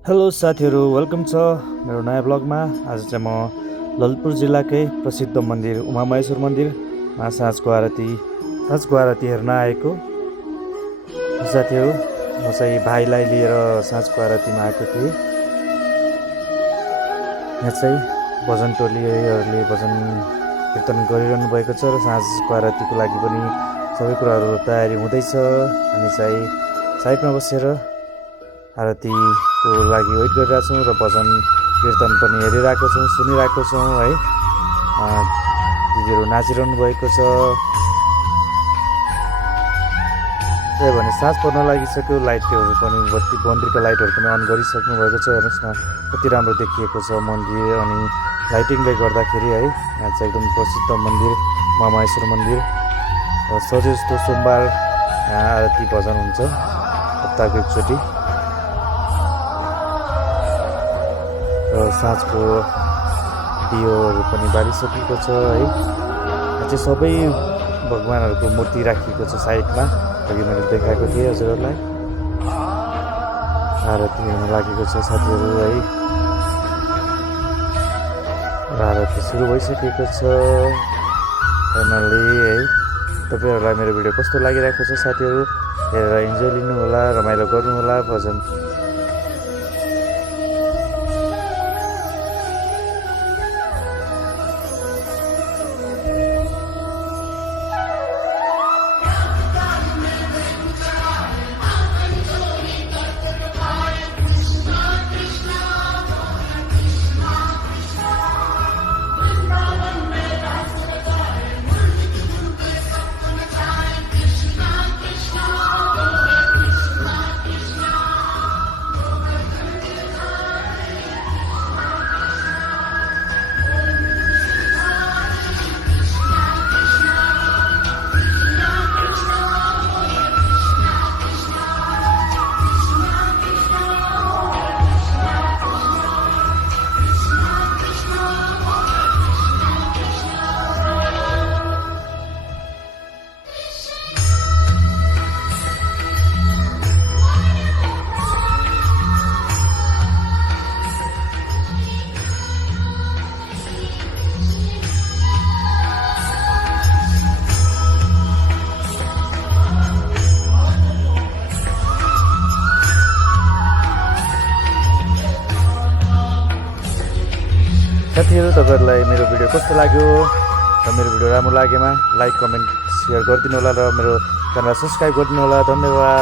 Hello साथीहरू, welcome छ मेरो नयाँ ब्लगमा। आज चाहिँ म ललितपुर जिल्लाकै प्रसिद्ध मन्दिर उमामहेश्वर मन्दिरमा साँझको आरती हेर्न आएको साथीहरू। म चाहिँ भाइलाई लिएर साँझको आरतीमा आएको थिएँ। यहाँ चाहिँ भजन टोलीहरूले भजन कीर्तन गरिरहनु भएको छ र साँझको आरतीको लागि पनि सबै कुराहरू तयारी हुँदैछ। हामी चाहिँ साइडमा बसेर आरतीको लागि वेट गरिरहेको छौँ र भजन कीर्तन पनि हेरिरहेको छौँ, सुनिरहेको छौँ है। दिदीहरू नाचिरहनु भएको छ। त्यही भने साँझ पर्न लागिसक्यो। लाइटहरू पनि मन्दिरका लाइटहरू पनि अन गरिसक्नु भएको छ। हेर्नुहोस् न कति राम्रो देखिएको छ मन्दिर, अनि लाइटिङले गर्दाखेरि है। यहाँ चाहिँ एकदम प्रसिद्ध मन्दिर उमामहेश्वर मन्दिर र सधैँ जस्तो सोमबार यहाँ आरती भजन हुन्छ हप्ताको एकचोटि। र साँझको दियोहरू पनि बालिसकेको छ है। यहाँ चाहिँ सबै भगवानहरूको मूर्ति राखिएको छ साइडमा। अघि मैले देखाएको थिएँ हजुरहरूलाई। आरती हेर्न लागेको छ साथीहरू है। र आरती सुरु भइसकेको छ फाइनल्ली है। तपाईँहरूलाई मेरो भिडियो कस्तो लागिरहेको छ साथीहरू, हेरेर इन्जोय लिनुहोला, रमाइलो गर्नुहोला भजन। साथीहरू, तपाईँहरूलाई मेरो भिडियो कस्तो लाग्यो र मेरो भिडियो राम्रो लागेमा लाइक, कमेन्ट, सेयर गरिदिनु होला र मेरो च्यानललाई सब्सक्राइब गरिदिनु होला। धन्यवाद।